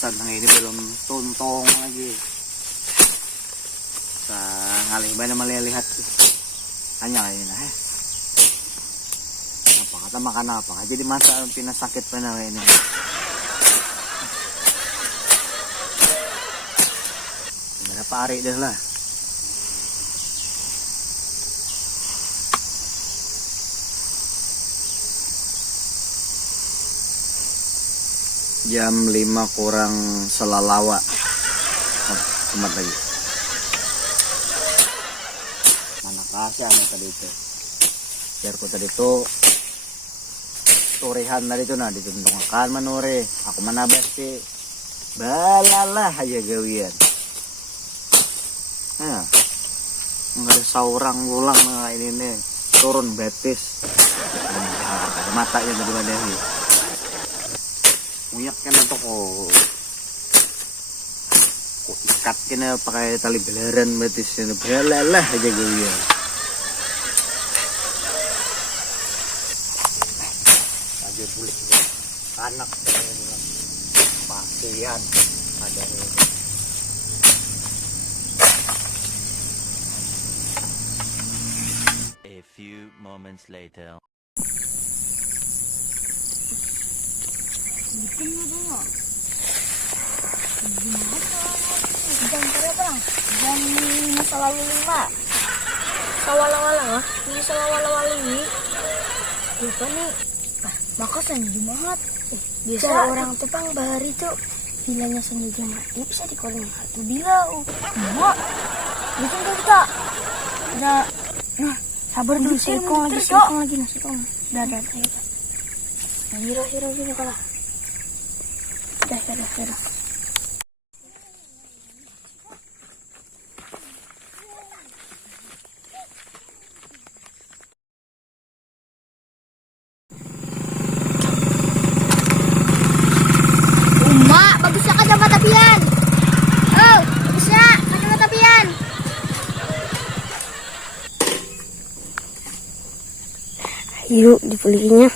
Pantesan ini belum tuntong lagi. Sa ngalih ba na malilihat. Hanya kayo na Napakata makanapa ka. Jadi masa pinasakit pa na ini. Pari dah lah. Jam 5 kurang selalawa. Temat lagi. Mana kasih ane tadi itu. Biar ko tadi itu turehan tadi itu nah dituntungkan manure. Aku manabas sih. Balalah aja gawian. Nah, nggak ada saurang ulang nah ini nih turun betis. Ada matanya tadi badahi. Muyak kan untuk ikat kena pakai tali belaran betis ini belalah aja gue ya. Aja bulik anak pasien ada ini. A few moments later. Jam berapa lang? Jam selalu 5. Sawala-wala nga? Hindi sawala-wala ini. Lupa nih. Makasan Jumaat. Biasa orang Jepang bahari tuh bilangnya seni Jumaat. Ini bisa dikoling satu bila. Mak, bikin kita. Udah. Nah, sabar dulu. Sikong lagi. Dah. Hiro gini kalah. Dah. Bagusnya kacamata pian. Oh, bagusnya kacamata pian. Yuk, dipulihinnya.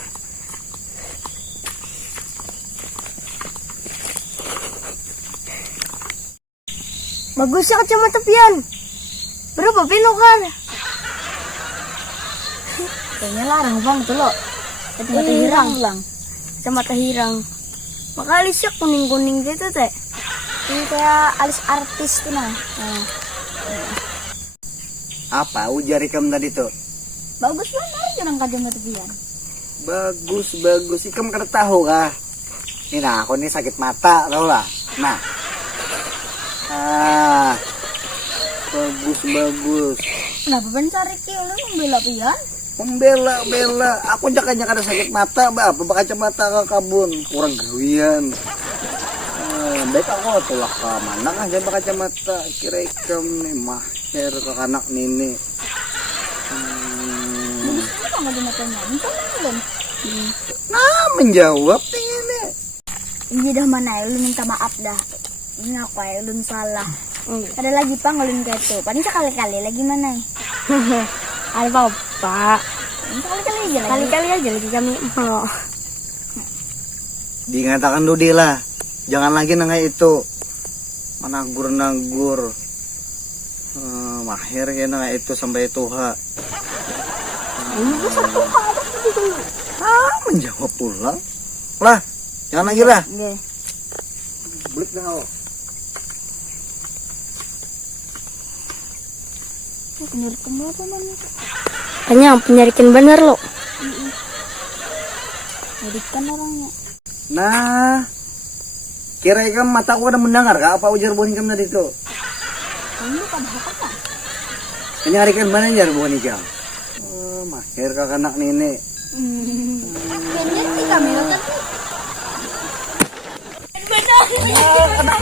Bagusnya kacamata pian. Berapa belokan? Kayaknya larang bang tuh lo. Kacamata hirang lang. Kacamata hirang. Maka alisnya kuning-kuning gitu teh. Ini kayak alis artis tuh nah. Apa ujar ikam tadi tuh? Bagus banget jangan kacamata pian. Bagus. Ikam kada tahu kah? Ini nah aku ini sakit mata tau lah. Nah. Bagus. Kenapa pencari kill lu membela pian? Membela aku jangan ada sakit mata apa kacamata ke kabun kurang gawian. Baik aku tolak ke mana kan saya kacamata kira ikam nih mahir ke anak nini. Kenapa nggak dimatanya? Itu belum. Nah menjawab ini. Ini dah mana lu minta maaf dah. Ini aku ya lu salah. Ada lagi pang ulun gitu. Paling sekali-kali lagi mana? Ada bapak. Kali-kali aja lagi kami mau. Diingatakan Dudi lah. Jangan lagi nangai itu. Managur-nagur. Mahir ya nangai itu sampai tuha. Menjawab pula. Lah, jangan lagi lah. Nggih. Balik dah kau. Penyarikan apa namanya? Hanya penyarikan bener lo. Penyarikan orangnya. Nah, kira ikam mata aku ada mendengar kah apa ujar buah ikam tadi itu? Kamu pada apa kan? Menyarikan mana ujar buah ikam? Mahir kak anak nenek. Bener sih kami kan. Bener.